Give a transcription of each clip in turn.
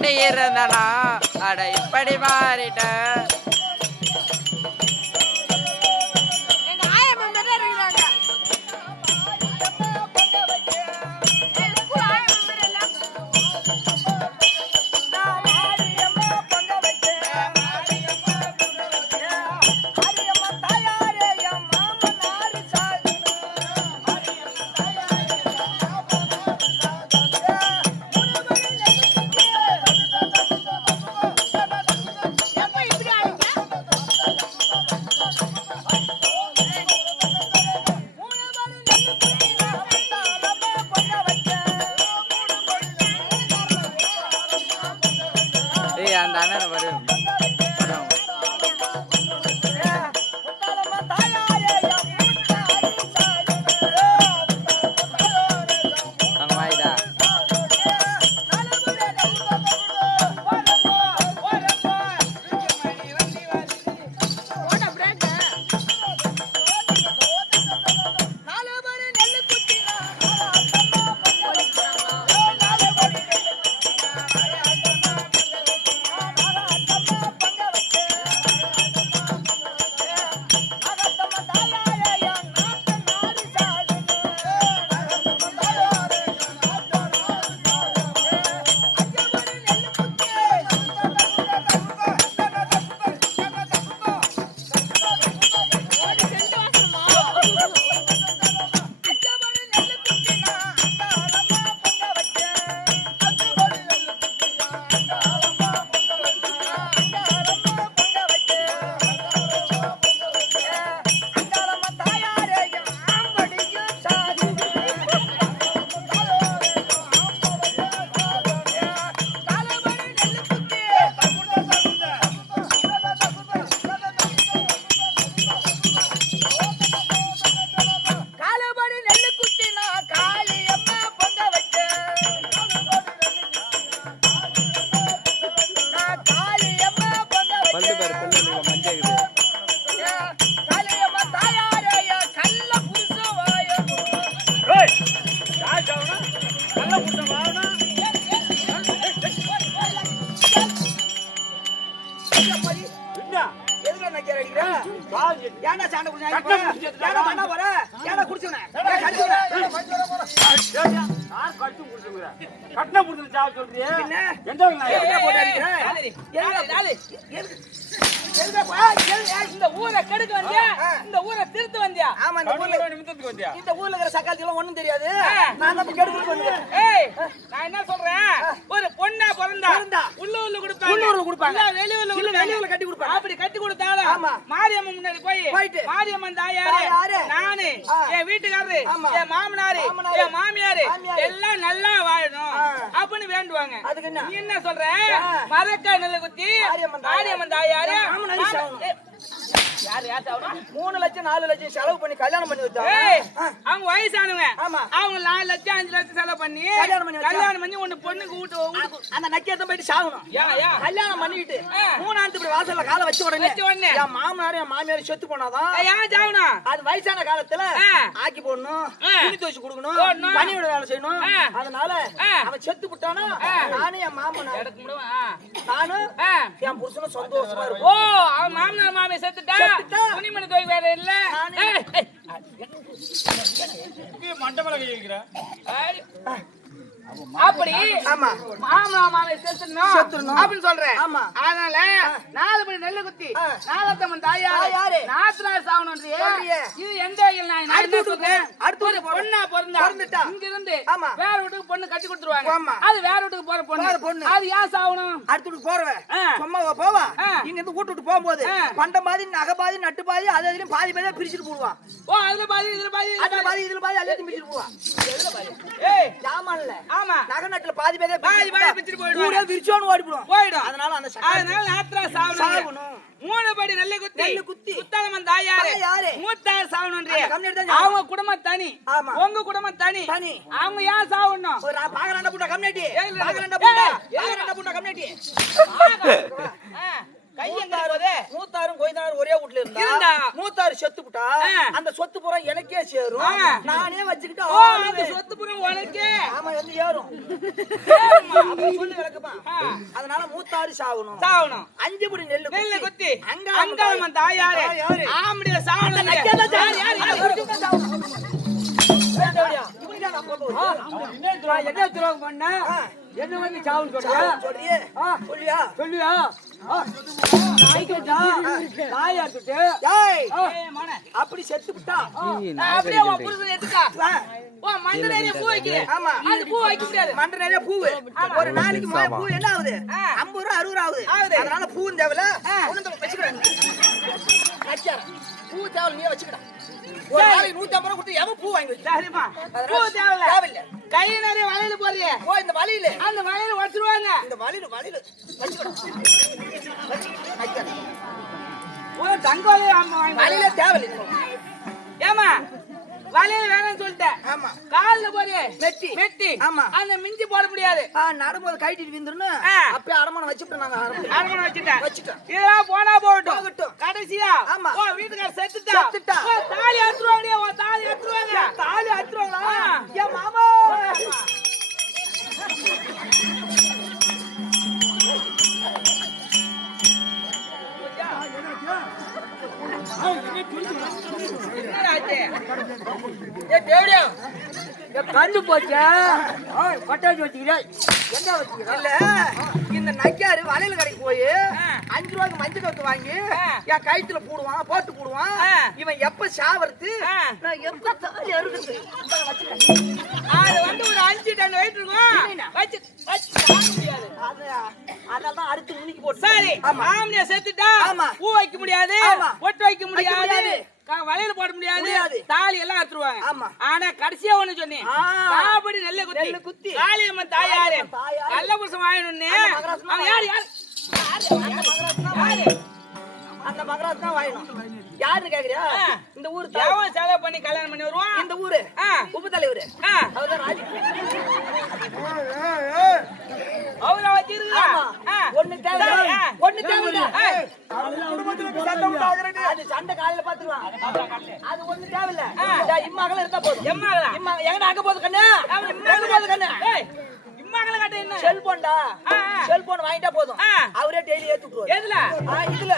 எப்படி இருந்தனா அட இப்படி மாறிட்ட அந்த அண்ணன் வரும் இந்த ஊரை கெடுக்க வந்தியா? இந்த ஊரை திருத்த வந்தியா? ஆமா, இந்த ஊர்ல இருக்கிற சக்காலத்துல ஒண்ணும் தெரியாது. நான் தான் கெடுக்க வந்தேன். ஏய், நான் என்ன சொல்றேன், ஒரு பொண்ணா பிறந்தா உள்ளூர்ல கொடுப்பாங்க, வெளியூர்ல கட்டி கொடுப்பாங்க. அப்படி கட்டி கொடுத்தாலும் மாரியம்மன் முன்னாடி போயிட்டு மாரியம்மன் தாயாரு, நானு, என் வீட்டுக்காரரு, என் மாமனாரு, என் மாமியாரு எல்லாம் நல்லா வாழணும் அப்படின்னு வேண்டுவாங்க. நீ என்ன சொல்ற? மரக்கா நெல்லை குத்தி மாரியம்மன் தாயாரு யாரு 3 லட்சம் 4 லட்சம் செலவு பண்ணி கல்யாணம் பண்ணி வச்சாங்க. அவங்க வயசானவங்க, அவங்க 4 லட்சம் 5 லட்சம் செலவு பண்ணி கல்யாணம் பண்ணி ஒண்ணு பொண்ணுக்கு அந்த நக்கியத்தை போயிட்டு சாகணும். கல்யாணம் பண்ணிட்டு 3 இப்படி வாசல்ல காலை வச்ச உடனே என் மாமனாரும் என் மாமியாரும் செத்து போனாதான் அது வயசான காலத்துல ஆக்கி போடணும், துணி துவைச்சு கொடுக்கணும், பணியோட வேலை செய்யணும். அதனால அவன் செத்து விட்டானா நானும் என் மாமனார் நானும் என் புருஷனும் சந்தோஷமா இருக்கும். ஓ, அவன் மாமனார் மாமியார் செத்துட்டா துணிமணி துவை வேற இல்ல. மண்டபல கை வைக்கிற அப்படி மாமனார் மாமியார் செத்துறணும் அப்படின்னு சொல்றேன். அதனால 4 படி நெல்லு குத்தி நாகத்தம்மன் தாயாரு நாத்தனார் சாவணும். இது எந்த நான் என்ன சொல்றேன், அடுத்து பொண்ணா பிறந்தா இங்க இருந்து வேற வீட்டுக்கு பொண்ணு கட்டி கொடுத்துருவாங்க. அது வேற வீட்டுக்கு போற பொண்ணு, அது ஏன் சாவணும்? அடுத்து வீட்டுக்கு போறவன் சும்மா போவா, இங்க இருந்து வீட்டு போகும்போது பண்ட பாதி நகை பாதி நட்டு பாதி அது அதுலயும் பாதி பாதியா பிரிச்சுட்டு போடுவான். ஓ, அதுல பாதி இதுல பாதி அதுல பாதி இதுல பாதி எல்லாத்தையும் பிரிச்சுட்டு போவான். ஏய், ஜாமான்ல ஆமா நகை நட்டுல பாதி பாதி பிரிச்சுட்டு போயிடுவாங்க. விரிச்சோன்னு போயிடும். அதனால நாத்ரா சாவணும். 3 படி நெல்லு குத்தி முத்தாளம்மன் தாயாரு மூத்தார் சாவணும். அவங்க குடும்பம் தனி, உங்க குடும்பம் தனி. அவங்க ஏன் சாவணும்? பாகரண்ட புட்ட கம்யூனிட்டி மூத்தார் கோயந்தாரும் ஒரே வீட்ல இருந்தா மூத்தாரு செத்து விட்டா அந்த சொத்து பூரா எனக்கே சேரும். நானே வச்சுக்கிட்டு அந்த சொத்து புறம் உனக்கு ஆமா வந்து ஏறும் சொல்லி விளக்குமா. அதனால மூத்தாரு சாகணும். 5 படி நெல்லு குத்தி அங்காளம்மன் தாயாரே ஆம்படிய சாவணும். என்ன துரோகம் பண்ண என்ன வந்து சாவுன்னு சொல்லியா சொல்லியா அப்படி செத்து விட்டா அப்படியே உன் புருஷன் எடுத்துக்கா. ஓ மண்ட நிறைய பூ வைக்கிறேன். ஆமா அந்த பூ வைக்க முடியாது. மண்ட நிறைய பூ ஒரு நாளைக்கு பூ என்ன ஆகுது 50 ரூபா 60 ரூபா ஆகுது. அதனால பூவும் தேவையில்ல வச்சுக்கிறேன். பூ தேவை நீ வச்சுக்கிடா. ஒரு நாளைக்கு 150 ரூபா கொடுத்து எவன் பூ வாங்கி வச்சு சரிம்மா பூ தேவையில்ல. கை நிறைய வலையில போறியே இந்த வலையில அந்த வலையில வச்சிருவாங்க. இந்த வலையில வச்சுக்கிடா. ஒரு தங்கோலே அம்மா வலையில தேவையில்லை. ஏமா வலையில வேணும்னு சொல்லிட்டேன். ஆமா கால்ல போறியே மெட்டி ஆமா அந்த மிஞ்சி போட முடியாது. நடும்போது கைட்டிட்டு விந்துருன்னு அப்பயே அடமானம் வச்சுட்டு நாங்க அரமணை வச்சுட்டேன். இதெல்லாம் இதெல்லாம் போனா போகட்டும். கடைசியா ஆமா ஓ வீட்டுக்கார செத்துட்டா ஓ தாலி அறுத்துருவாங்க. ஓ தாலி அறுத்துருவாங்க. தாலி அறுத்துருவாங்களா ஏன் மாமா கண்டு போச்சா பட்டாச்சு வச்சுக்கிறேன். என்ன வச்சுக்கிறேன் இல்ல இந்த நக்கியாரு வலையில கடைக்கு போய் 5 ரூபாய்க்கு மஞ்சள் கத்து வாங்கி என் கயித்துல போடுவான். இவன் எப்ப சாவறது நான் எப்ப தாலி அறுக்குது. அது வந்து ஒரு 5 டன் வெயிட் இருக்கும். வச்சு முடியாது. அதெல்லாம் அறுத்து நுணுக்கி போட்டு சரி ஆம்பளைய செத்துட்டா பூ வைக்க முடியாது, பொட்டு வைக்க முடியாது, வலையில போட முடியாது, தாலி எல்லாம் அறுத்துருவாங்க. ஆனா கடைசியா ஒண்ணு சொன்னேன், காபடி நெல்ல குத்தி காளியம்மன் தாயாரு கள்ள புருஷன் வாங்கணும்னு. அந்த மகராஜ் தான் வாங்கணும். யாருன்னு கேக்குறியா? இந்த ஊரு எவன் செலவு பண்ணி கல்யாணம் பண்ணி வருவான்? இந்த ஊரு உப்பு தலைவரு அவர்தான் ராஜி. அவரை வச்சிருக்கா ஒண்ணு தேவை அது சண்டை காலையில பாத்துருவான். அது ஒண்ணு தேவையில்ல. இம்மாக்கள் இருந்தா போதும். எங்க அங்க போகுது கண்ணு செல்போன்டா செல்போன் வாங்கிட்டா போதும். அவரே டெய்லி ஏத்தி விட்டுருவாரு. எதுல இதுல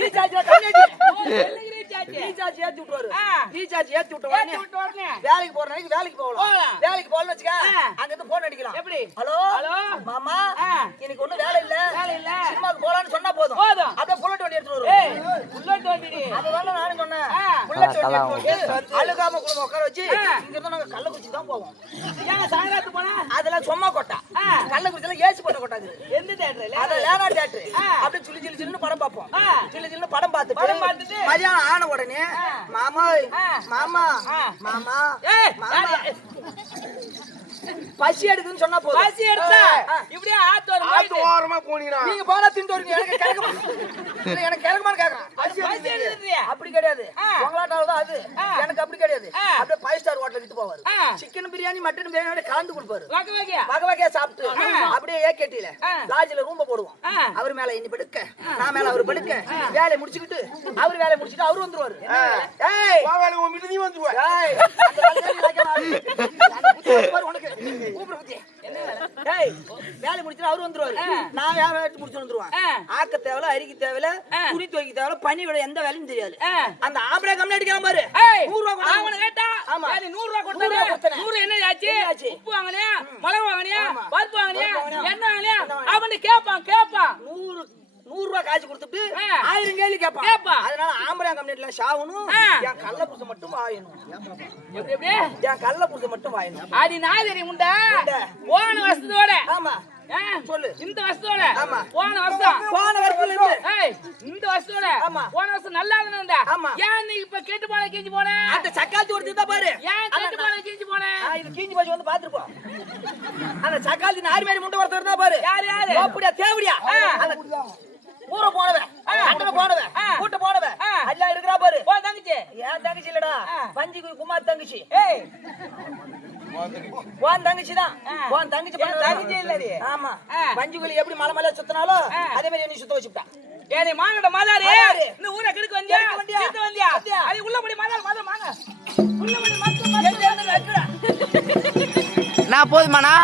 ரீசார்ஜ் ஏத்தி விட்டுருவாரு. ரீசார்ஜ் ஏத்தி விட்டுருவாரு. வேலைக்கு போற நாளைக்கு வேலைக்கு போகலாம். வேலைக்கு போகலன்னு வச்சுக்க அங்க இருந்து போன் அடிக்கலாம். எப்படி? ஹலோ மாமா இன்னைக்கு ஒண்ணும் வேலை இல்ல சினிமாக்கு போலான்னு சொன்னா போதும். அப்படியே புல்லட் வண்டி எடுத்துட்டு வருவோம். புல்லட் வண்டி அதனால நானும் சொன்னேன் புல்லட் வண்டி எடுத்து அழுகாம குடும்ப உட்கார வச்சு இங்க இருந்து நாங்க கள்ளக்குறிச்சி தான் போவோம். ஏன் சாயங்காலத்து போனா அதெல்லாம் சும்மா கொட்டா. கள்ளக்குறிச்சியில ஏசி போட்ட கொட்டாது. எந்த தியேட்டர்ல? அது லேனா தியேட்டர். அப்படியே சில்லு சில்லுன்னு படம் பார்ப்போம். சில்லு சில்லுன்னு படம் பார்த்துட்டு மதியானம் ஆன உடனே மாமா பசி எடுக்குன்னு சொன்னா போதும். பசி எடுத்தா இப்படியே ஆத்து ஓரமா போனீங்கன்னா நீங்க போனா திண்டு வரீங்க. எனக்கு கிழக்குமான்னு கேக்குறேன். பசி எடுக்குறியா? அப்படி கிடையாது. உங்களாட்டாவது அது எனக்கு அப்படி கிடையாது. அப்படியே 5 ஸ்டார் ஹோட்டல் விட்டு போவாரு. சிக்கன் பிரியாணி மட்டன் பிரியாணி கலந்து கொடுப்பாரு. வகை வகையா சாப்பிட்டு அப்படியே ஏகேட்டில லாட்ஜ்ல ரூம் போடுவோம். அவர் மேல இன்னி படுக்க நான் மேல அவர் படுக்க வேலையை முடிச்சுக்கிட்டு அவர் வேலையை முடிச்சுட்டு அவரு வந்துருவாரு. ஏய் வா வேலை உன் வீட்டுக்கு நீ வந்துருவ. ஏய் உனக்கு கூப்பிடு புத்தி. ஏய் வேலை முடிச்சுட்டு அவரு வந்துருவாரு. நான் வேலை முடிச்சு வந்துருவேன். ஆக்க தேவையில்ல, அரிக்க தேவையில்ல, துணி துவைக்க தேவையில்ல, பனி விட எந்த வேலையும் தெரியாது. அந்த ஆம்பளை கம்மியா அடிக்கலாம் பாரு. 100 ரூபாய் அவனை கேட்டா 100 ரூபாய் கொடுத்தாரு. 100 என்ன ஆச்சு? உப்பு வாங்கலையா, மிளகு வாங்கலையா, பருப்பு வாங்கலையா, எண்ணெய் வாங்கலையா? அவன் கேட்பான் 100 ரூபாய் காய்ச்சி கொடுத்துட்டு 1000 கேள்வி கேட்பான். அதனால ஆம்பளை கம்மியா ஷாவணும். என் கள்ள புருஷ மட்டும் வாயணும். என் கள்ள புருஷ மட்டும் வாயணும். அது நாதரி முண்டா போன வருஷத்தோட. ஆமா சொல்லு. இந்த வருஷத்தோட ஆமா போன வருஷத்துல இருந்து இந்த வருஷத்தோட போன வருஷம் நல்லா இருந்தா. ஏன் நீ இப்ப கேட்டு போன கீஞ்சி போன? அந்த சக்காத்தி ஒருத்தி தான் பாரு. ஏன் கேட்டு போன கீஞ்சி போன? இது கீஞ்சி போய் வந்து பாத்துருப்போம். அந்த சக்காத்தி நாரி மாதிரி முண்டை ஒருத்தர் தான் பாரு. யாரு அப்படியா தேவடியா ஊர போனவன் அண்டன போனவன் கூட்ட போனவன் அல்ல இருக்கிறா பாரு. ஓ தங்கச்சி. ஏன் தங்கச்சி இல்லடா பஞ்சி குமார் தங்கச்சி. உன் தங்கச்சி தான். உன் தங்கச்சி தங்கச்சி இல்லடி. ஆமா பஞ்சுக்குழி எப்படி மலை மலை சுத்தினாலும் அதே மாதிரி நீ சுத்த வச்சுட்டான். ஏனே மாங்கட மாதாரி இந்த ஊரை கெடுக்க வந்தியா கெடுக்க வந்தியா அது உள்ள போய் மாதாரி மாங்க உள்ள போய் நான் போதுமாண்ணா